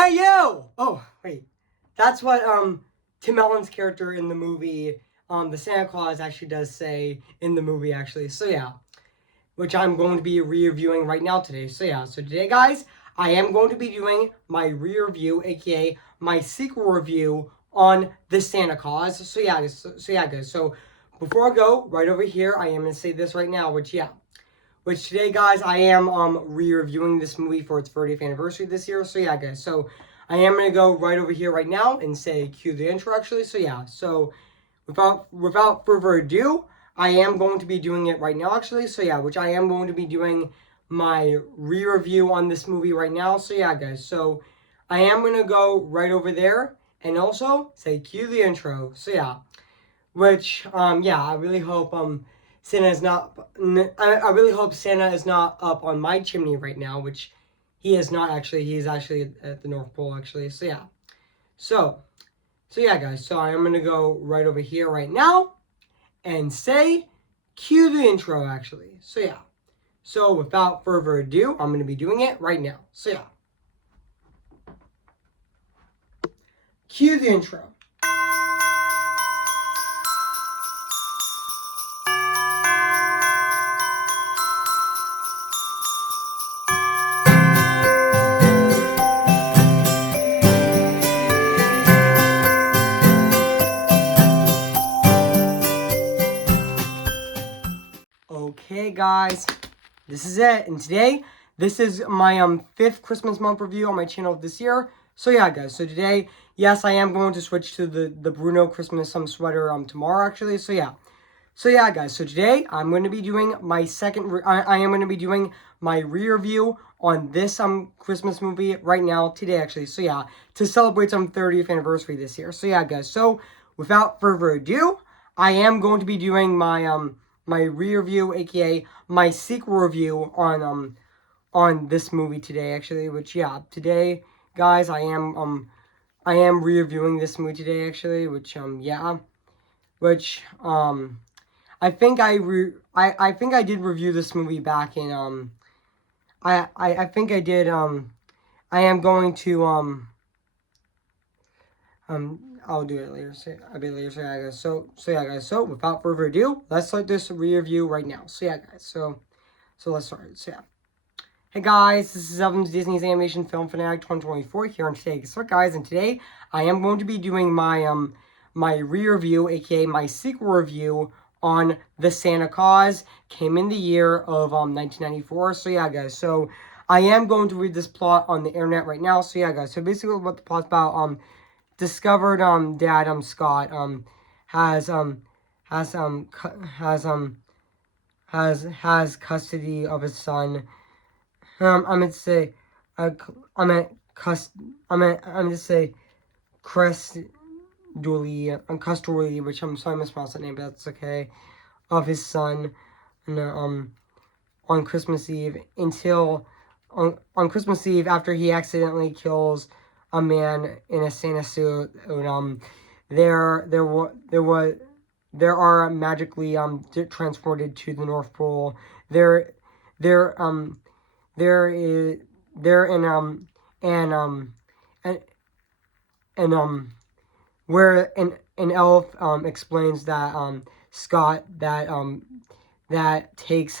Hey you! Oh, wait. That's what Tim Allen's character in the movie, the Santa Claus actually does say in the movie actually. So yeah. Which I'm going to be reviewing right now today. So yeah, so today guys, I am going to be doing my re-review, aka my sequel review on the Santa Claus. So yeah, guys. So before I go right over here, I am gonna say this right now, which today, guys, I am re-reviewing this movie for its 30th anniversary this year. So yeah, guys. So I am gonna go right over here right now and say cue the intro. Actually, so yeah. So without further ado, I am going to be doing it right now. Actually, so yeah, which I am going to be doing my re-review on this movie right now. So yeah, guys. So I am gonna go right over there and also say cue the intro. So yeah, which yeah, I really hope Santa is not. I really hope Santa is not up on my chimney right now, which he is not actually. He is actually at the North Pole actually. So yeah. So yeah, guys. So I am gonna go right over here right now and say cue the intro actually. So yeah. So without further ado, I'm gonna be doing it right now. So yeah. Cue the intro. Okay, guys, this is it. And today, this is my fifth Christmas month review on my channel this year. So yeah, guys. So today, yes, I am going to switch to the Bruno Christmas sweater tomorrow actually. So yeah. So yeah, guys. So today, I'm going to be doing my I am going to be doing my re-review on this Christmas movie right now today actually. So yeah, to celebrate 30th anniversary this year. So yeah, guys. So without further ado, I am going to be doing my re-review, aka my sequel review on this movie today actually, which yeah, today guys, I am re-reviewing this movie today actually, which yeah, which I think I think I did review this movie back in I think I did I am going to I'll do it later. I'll be later. So yeah, guys. So yeah, guys. So without further ado, let's start this re-review right now. So yeah, guys. So let's start. So yeah. Hey guys, this is Evan, Disney's Animation Film Fanatic 2024 here on today. So guys, and today I am going to be doing my re-review, aka my sequel review on The Santa Claus. Came in the year of 1994. So yeah, guys. So I am going to read this plot on the internet right now. So yeah, guys. So basically, what the plot's about discovered dad Scott has has has has custody of his son. I'm gonna say, I'm gonna say Custuli, which I'm sorry I mispronounced that name, but that's okay. Of his son, and on Christmas Eve on Christmas Eve after he accidentally kills a man in a Santa suit. And, there are magically transported to the North Pole. There there there is there and and and where an elf explains that Scott that takes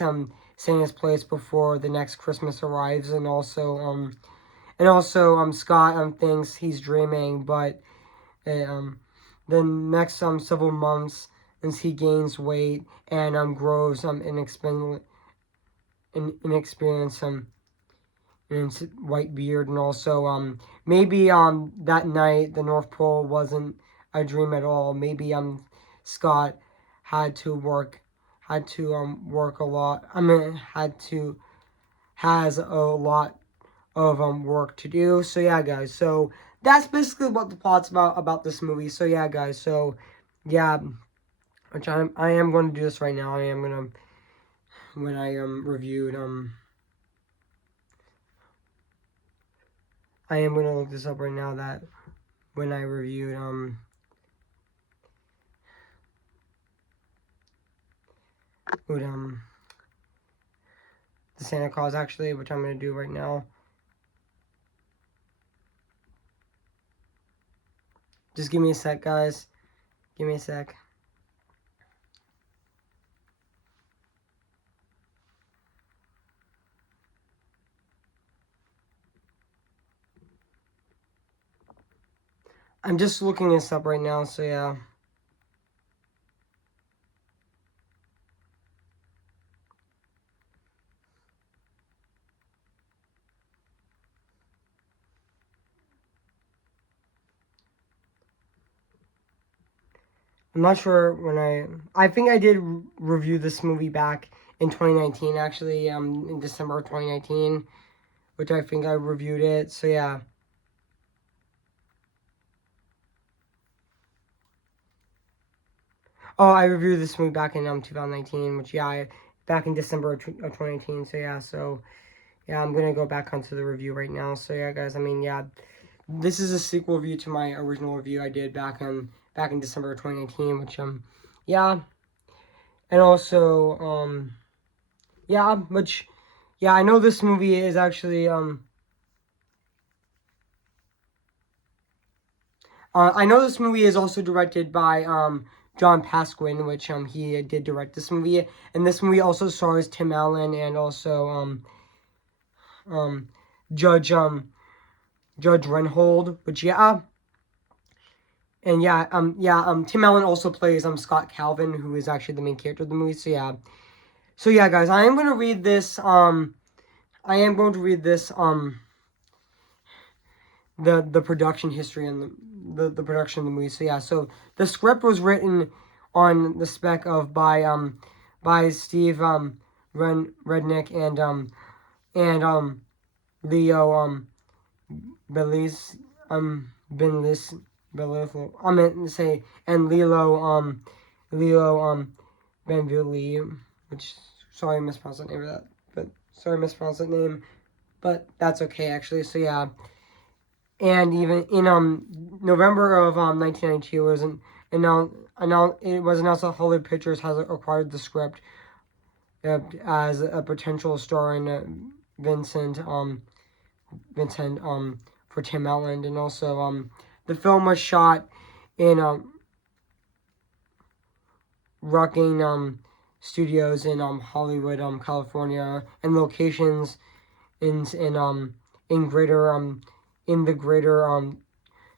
Santa's place before the next Christmas arrives, and also Scott thinks he's dreaming, but the next several months as he gains weight and grows inexperienced and white beard, and also maybe that night the North Pole wasn't a dream at all. Maybe Scott had to work work a lot. I mean has a lot of work to do. So yeah, guys. So that's basically what the plot's about this movie. So yeah, guys. So yeah, which I am going to do this right now. I am gonna when I reviewed I am gonna look this up right now. That when I reviewed with the Santa Claus actually, which I'm gonna do right now. Just give me a sec, guys. Give me a sec. I'm just looking this up right now, so yeah. I'm not sure when I think I did review this movie back in 2019, actually, in December of 2019, which I think I reviewed it, so yeah. Oh, I reviewed this movie back in 2019, which yeah, back in December of 2019. So yeah, I'm gonna go back onto the review right now. So yeah, guys, I mean yeah, this is a sequel review to my original review I did back in December of 2019, which yeah, and also yeah, which yeah, I know this movie is actually I know this movie is also directed by John Pasquin, which he did direct this movie, and this movie also stars Tim Allen and also um Judge Judge Reinhold, which yeah, and yeah, Tim Allen also plays Scott Calvin, who is actually the main character of the movie. So yeah, guys, I am going to read this the production history and the production of the movie. So yeah, so the script was written on the spec of by Steve Rednick and Leo Belize Benlis Belifo I meant to say and Leo Benvili, which sorry I mispronounced the name of that, but sorry I mispronounced that name, but that's okay actually. So yeah. And even in November of 1992, it was announced that Hollywood Pictures has acquired the script as a potential star in Vincent for Tim Allen, and also the film was shot in Rocking Studios in Hollywood, California, and locations in greater in the greater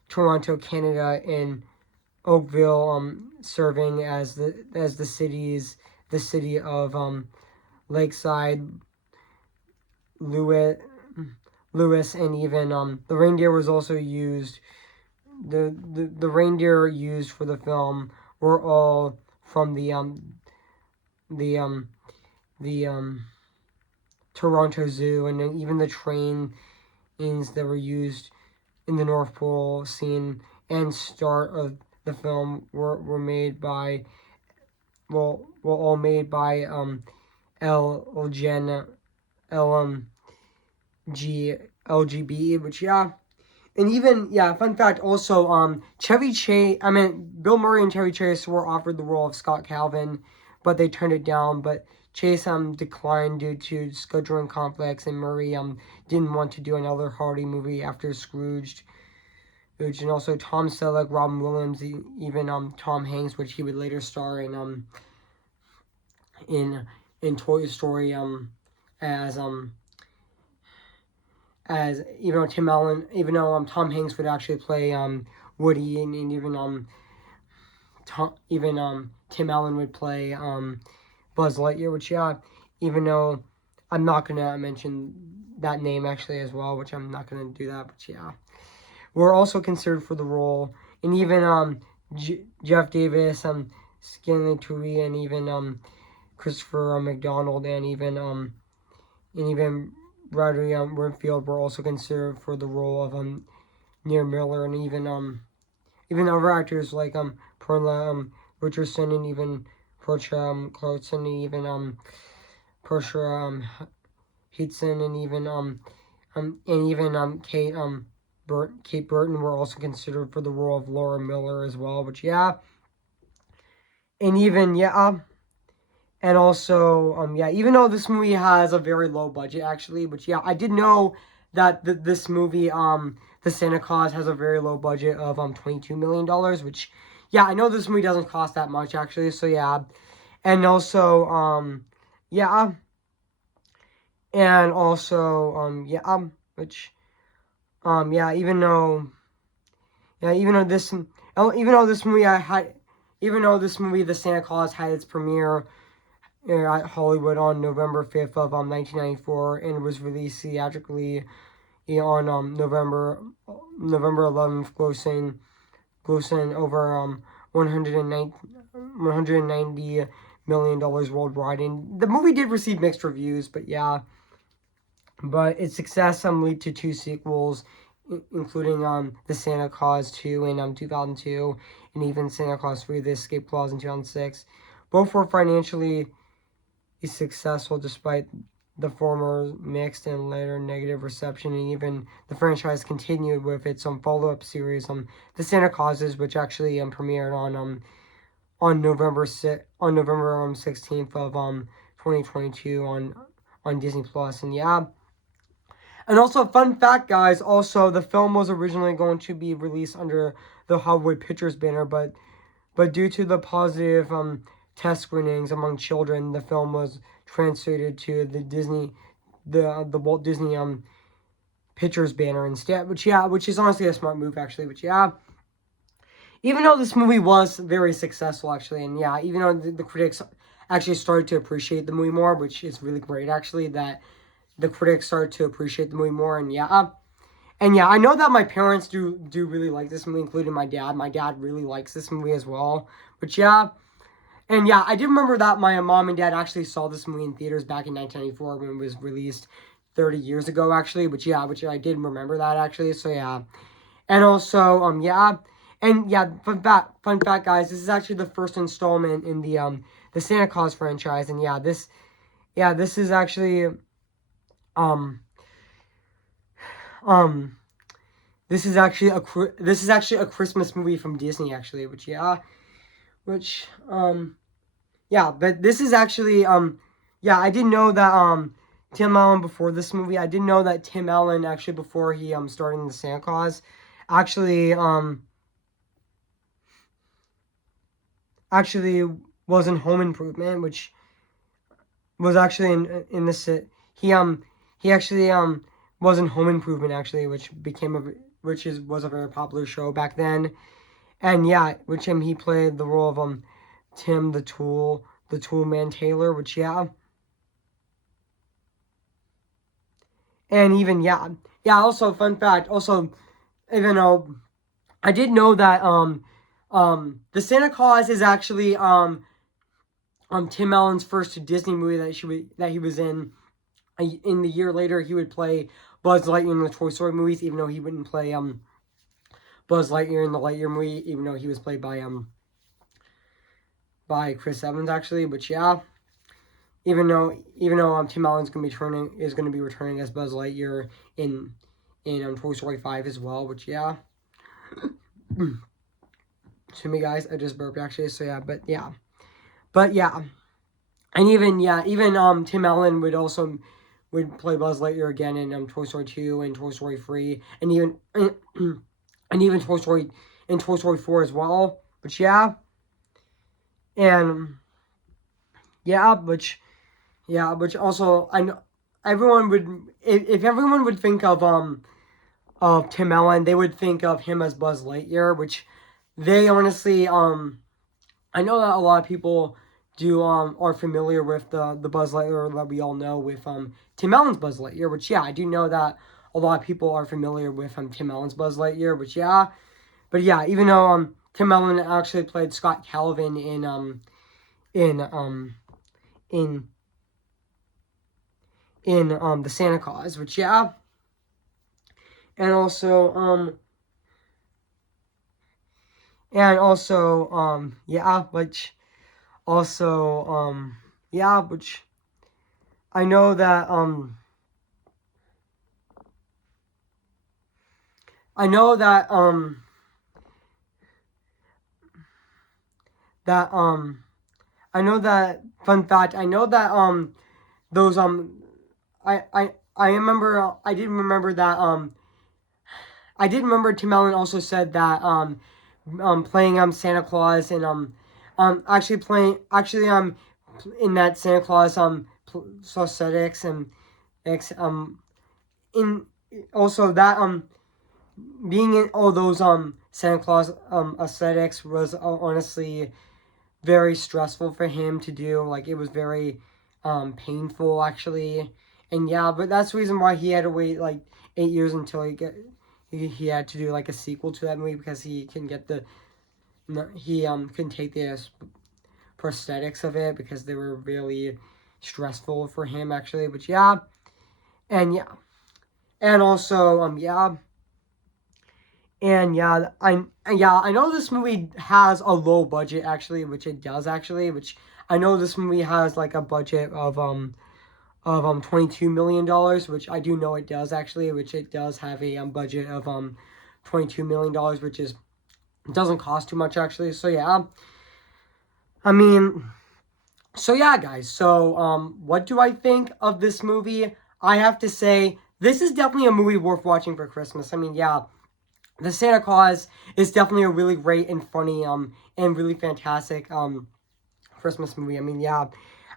Toronto, Canada, in Oakville, serving as the city of Lakeside, Lewis, and even the reindeer was also used. The reindeer used for the film were all from the Toronto Zoo, and even the trains that were used in the North Pole scene and start of the film were made by were all made by LGB, which yeah. And even yeah, fun fact also Chevy Chase, I mean Bill Murray and Chevy Chase were offered the role of Scott Calvin, but they turned it down. But Chase declined due to scheduling conflicts, and Murray didn't want to do another Hardy movie after Scrooged. And also Tom Selleck, Robin Williams, even Tom Hanks, which he would later star in Toy Story as even though Tim Allen, even though Tom Hanks would actually play Woody, and even Tim Allen would play Buzz Lightyear, which yeah, even though I'm not gonna mention that name actually as well, which I'm not gonna do that, but yeah, were also considered for the role, and even Jeff Davis, Stanley Tucci, and even Christopher McDonald, and even Bradley Winfield were also considered for the role of Neil Miller, and even other actors like Perla Richardson, and even Portia Clarkson, and even Portia Heatson, and even Kate Burton were also considered for the role of Laura Miller as well, which yeah, and even yeah. And also, yeah, even though this movie has a very low budget, actually, but yeah, I did know that this movie, The Santa Claus, has a very low budget of $22 million, which, yeah, I know this movie doesn't cost that much actually. So yeah, and also yeah, and also which yeah, even though this movie even though this movie, The Santa Claus, had its premiere at Hollywood on November 5th of 1994, and was released theatrically on November 11th, grossing over 190 million dollars worldwide. And the movie did receive mixed reviews, but yeah, but its success lead to two sequels, including The Santa Claus 2 in 2002, and even Santa Claus 3: The Escape Clause in 2006. Both were financially successful despite the former mixed and later negative reception, and even the franchise continued with its follow-up series, The Santa Clauses, which actually premiered on November 16th of 2022 on Disney Plus. And yeah. And also, fun fact, guys, also, the film was originally going to be released under the Hollywood Pictures banner, but due to the positive test screenings among children, the film was translated to the Walt Disney Pictures banner instead, which is honestly a smart move, actually. But yeah, even though this movie was very successful, actually, and yeah, even though the critics actually started to appreciate the movie more, which is really great, actually, that the critics started to appreciate the movie more. And yeah, I know that my parents do really like this movie, including my dad. My dad really likes this movie as well. But yeah, and yeah, I do remember that my mom and dad actually saw this movie in theaters back in 1994 when it was released 30 years ago, actually. Which yeah, which I did remember that, actually. So yeah, and also yeah, and yeah, fun fact, guys, this is actually the first installment in the Santa Claus franchise. And yeah, this is actually um this is actually a Christmas movie from Disney, actually. Which yeah, yeah, but this is actually yeah, I didn't know that Tim Allen, before this movie, I didn't know that Tim Allen, actually, before he started in the Santa Claus, actually was in Home Improvement, which was actually in this he actually was in Home Improvement, actually, which was a very popular show back then. And yeah, which he played the role of Tim the Tool Man Taylor, which yeah. And even yeah, also fun fact, also, even though I did know that the Santa Claus is actually Tim Allen's first Disney movie that he was in. In the year later, he would play Buzz Lightyear in the Toy Story movies, even though he wouldn't play Buzz Lightyear in the Lightyear movie, even though he was played by Chris Evans, actually. But yeah, even though Tim Allen's is gonna be returning as Buzz Lightyear in Toy Story 5 as well. Which yeah, to me, guys, I just burped, actually. So yeah, but yeah, and even Tim Allen would play Buzz Lightyear again in Toy Story 2 and Toy Story 3, and even and even Toy Story 4 as well. But yeah, and yeah, which also, I know everyone would, if everyone would think of Tim Allen, they would think of him as Buzz Lightyear, which they honestly I know that a lot of people are familiar with the Buzz Lightyear that we all know with Tim Allen's Buzz Lightyear, which yeah, I do know that a lot of people are familiar with Tim Allen's Buzz Lightyear, which yeah, but yeah, even though Tim Allen actually played Scott Calvin in the Santa Claus, which yeah, and also yeah, which also yeah, which I know that I know that fun fact, I know that those I remember, I did remember Tim Allen also said that playing Santa Claus and actually playing in that Santa Claus prosthetics and in also that being in all those Santa Claus aesthetics was honestly very stressful for him to do. Like it was very painful actually, and yeah, but that's the reason why he had to wait like 8 years until he had to do like a sequel to that movie, because he can get the he can take the prosthetics of it because they were really stressful for him actually. But yeah, and yeah, and also yeah. And I know this movie has a low budget actually, which it does actually, which I know this movie has like a budget of $22 million, which I do know it does actually, which it does have a budget of $22 million, which is doesn't cost too much actually. So yeah, I mean, so yeah, guys. So what do I think of this movie? I have to say this is definitely a movie worth watching for Christmas. I mean, yeah, the Santa Claus is definitely a really great and funny and really fantastic Christmas movie. I mean, yeah,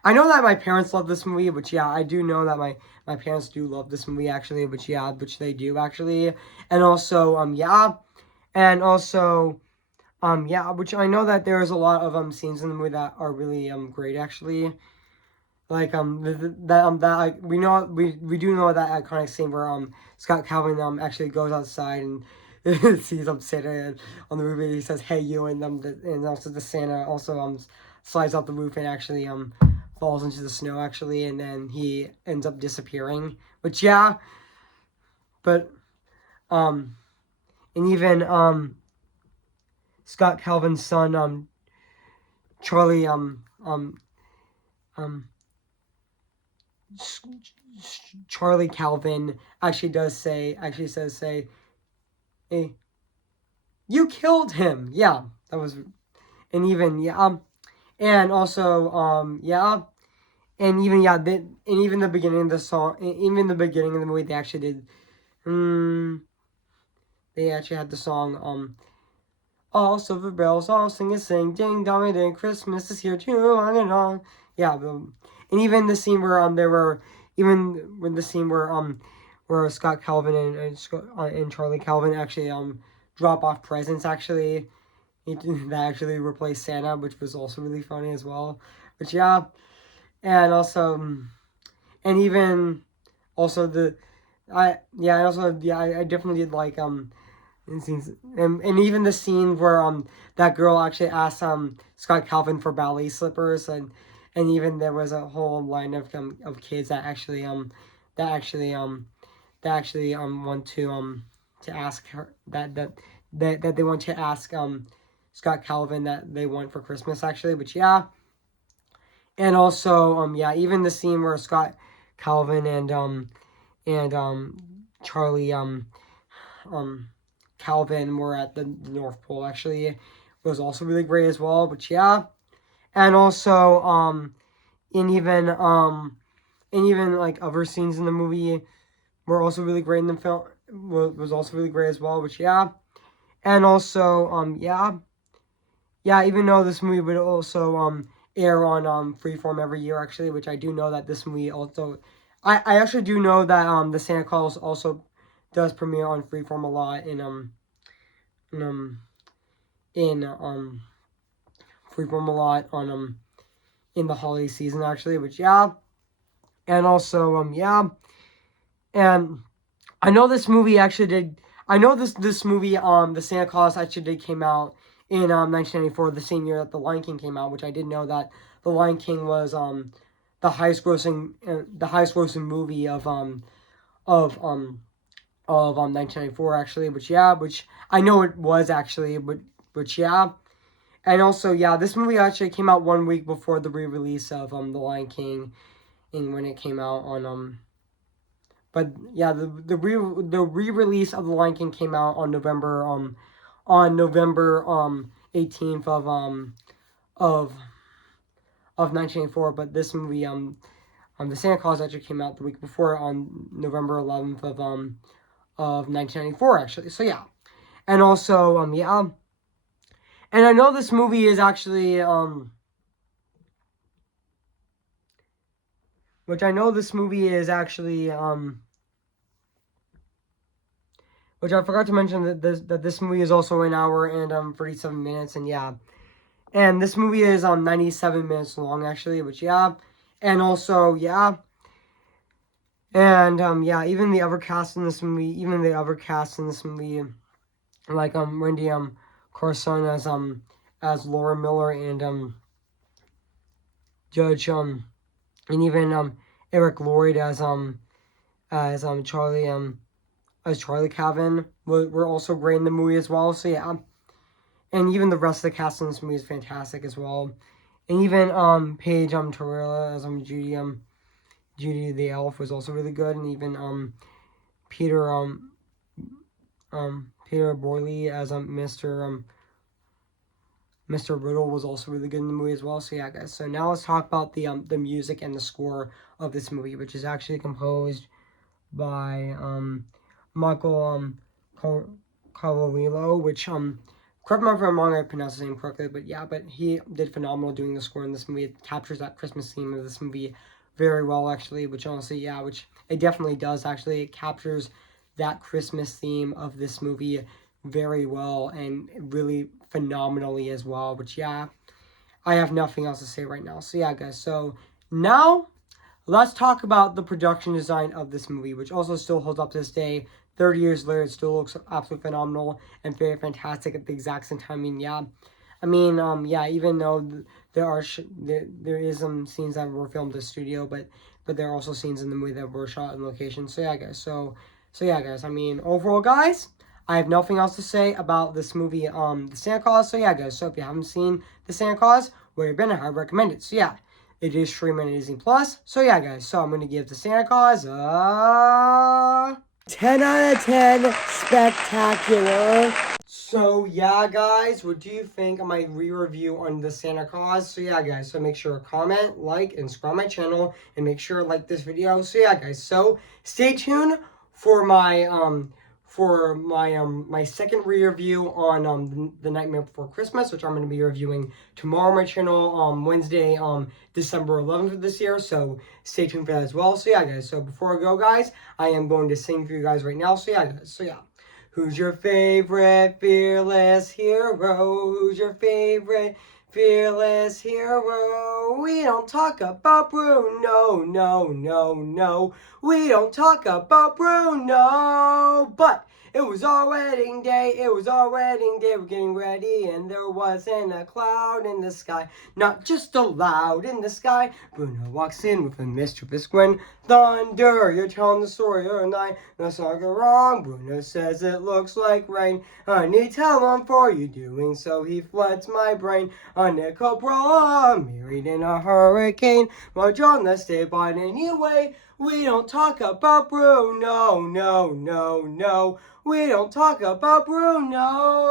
I know that my parents love this movie, which yeah, I do know that my parents do love this movie actually, which yeah, which they do actually, and also yeah, and also yeah, which I know that there's a lot of scenes in the movie that are really great actually. Like that like we do know that iconic scene where Scott Calvin actually goes outside and sees Santa on the roof, and he says hey you, and and also the Santa also slides off the roof and actually falls into the snow actually, and then he ends up disappearing. But yeah, but um and even Scott Calvin's son Charlie um Charlie Calvin actually says say hey you killed him, yeah, that was. And even yeah and also yeah, and even yeah and even the beginning of the song, even the beginning of the movie, they actually did they actually had the song all silver bells all sing and sing ding dong ding Christmas is here too on and on. Yeah, and even the scene where there were even when the scene where Scott Calvin and Charlie Calvin actually drop off presents actually, that actually replaced Santa, which was also really funny as well. But yeah, and also and even also I definitely did like in scenes, and even the scene where that girl actually asked Scott Calvin for ballet slippers, and even there was a whole line of kids that actually that actually want to ask her that they want to ask Scott Calvin that they want for Christmas actually. But yeah, and also yeah, even the scene where Scott Calvin and Charlie um Calvin were at the North Pole actually was also really great as well. But yeah, and also and even like other scenes in the movie were also really great in the film, was also really great as well. Which yeah, and also yeah, even though this movie would also air on Freeform every year actually, which I do know that this movie also, I actually do know that the Santa Claus also does premiere on Freeform a lot in in Freeform a lot on in the holiday season actually. Which yeah, and also yeah, and I know this movie actually did. I know this movie the Santa Claus actually did came out in 1994, the same year that The Lion King came out, which I didn't know that The Lion King was the highest grossing movie of 1994 actually. But yeah, which I know it was actually, but yeah. And also, yeah, this movie actually came out 1 week before the re-release of The Lion King, and when it came out on but yeah, the re-release of The Lion King came out on November 18th of 1984. But this movie the Santa Claus actually came out the week before on November 11th of 1994 actually. So yeah, and also yeah, and I know this movie is actually which I know this movie is actually which I forgot to mention that this movie is also an hour and 37 minutes, and yeah. And this movie is 97 minutes long actually, which yeah. And also, yeah. And yeah, even the other cast in this movie, like Wendy Carson as Laura Miller and Judge and even Eric Lloyd as Charlie Charlie Cavan were also great in the movie as well. So yeah, and even the rest of the cast in this movie is fantastic as well. And even Paige Torella as Judy the Elf was also really good, and even Peter Peter Borley as Mr. Riddle was also really good in the movie as well. So yeah, guys. So now let's talk about the music and the score of this movie, which is actually composed by Michael Carolillo, which correct me if I'm wrong, I pronounced his name correctly, but yeah, but he did phenomenal doing the score in this movie. It captures that Christmas theme of this movie very well, actually, which honestly, yeah, which it definitely does, actually. It captures that Christmas theme of this movie very well and really phenomenally as well, which, yeah, I have nothing else to say right now. So, yeah, guys, so now let's talk about the production design of this movie, which also still holds up to this day. 30 years later, it still looks absolutely phenomenal and very fantastic at the exact same time. I mean, yeah. Yeah, even though there is some scenes that were filmed in the studio, but there are also scenes in the movie that were shot in location. So yeah, guys. So yeah, guys. I mean, overall, guys, I have nothing else to say about this movie, The Santa Claus. So yeah, guys. So if you haven't seen The Santa Claus, where you've been, I recommend it. So yeah, it is streaming on Disney Plus. So yeah, guys. So I'm gonna give The Santa Claus 10 out of 10 spectacular. So yeah, guys, what do you think of my re-review on the Santa Claus? So yeah, guys, so make sure to comment, like, and subscribe my channel, and make sure to like this video. So yeah, guys, so stay tuned for my my second re-review on the Nightmare Before Christmas, which I'm going to be reviewing tomorrow on my channel, Wednesday, December 11th of this year. So stay tuned for that as well. So yeah, guys. So before I go, guys, I am going to sing for you guys right now. So yeah, guys. So yeah. Who's your favorite fearless hero? Who's your favorite fearless hero? We don't talk about Bruno, no, no, no. We don't talk about Bruno, but it was our wedding day, we're getting ready, and there wasn't a cloud in the sky, not just a loud in the sky. Bruno walks in with a mischievous grin. Thunder, you're telling the story or night, that's not go wrong. Bruno says it looks like rain. Honey, tell him for you doing so, he floods my brain. A nickel bra, married in a hurricane, much on the stay, but anyway, we don't talk about Bruno, no, no, no. We don't talk about Bruno.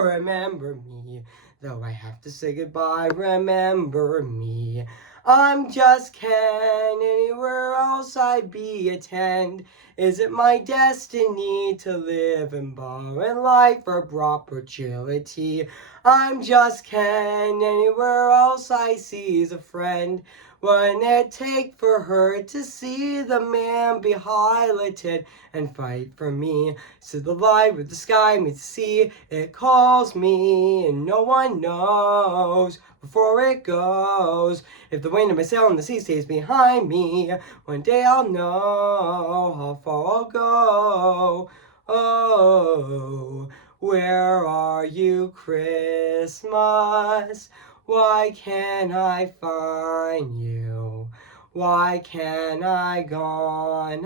Remember me, though I have to say goodbye. Remember me. I'm just Ken. Anywhere else I'd be attend. Is it my destiny to live in barren life for perpetuity? I'm just Ken. Anywhere else I see is a friend. Wouldn't it take for her to see the man be highlighted and fight for me? So the light with the sky meets the sea, it calls me, and no one knows before it goes. If the wind of my sail and the sea stays behind me, one day I'll know how far I'll go. Oh, where are you, Christmas? Why can't I find you? Why can't I gone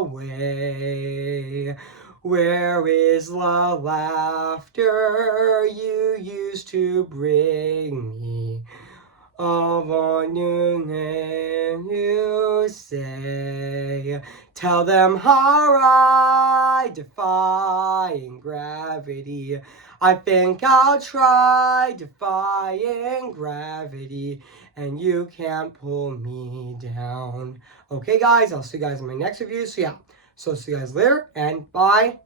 away? Where is the laughter you used to bring me? Of our new name you say, Tell them how I defying gravity. I think I'll try defying gravity, and you can't pull me down. Okay, guys, I'll see you guys in my next review. So yeah, so see you guys later, and bye.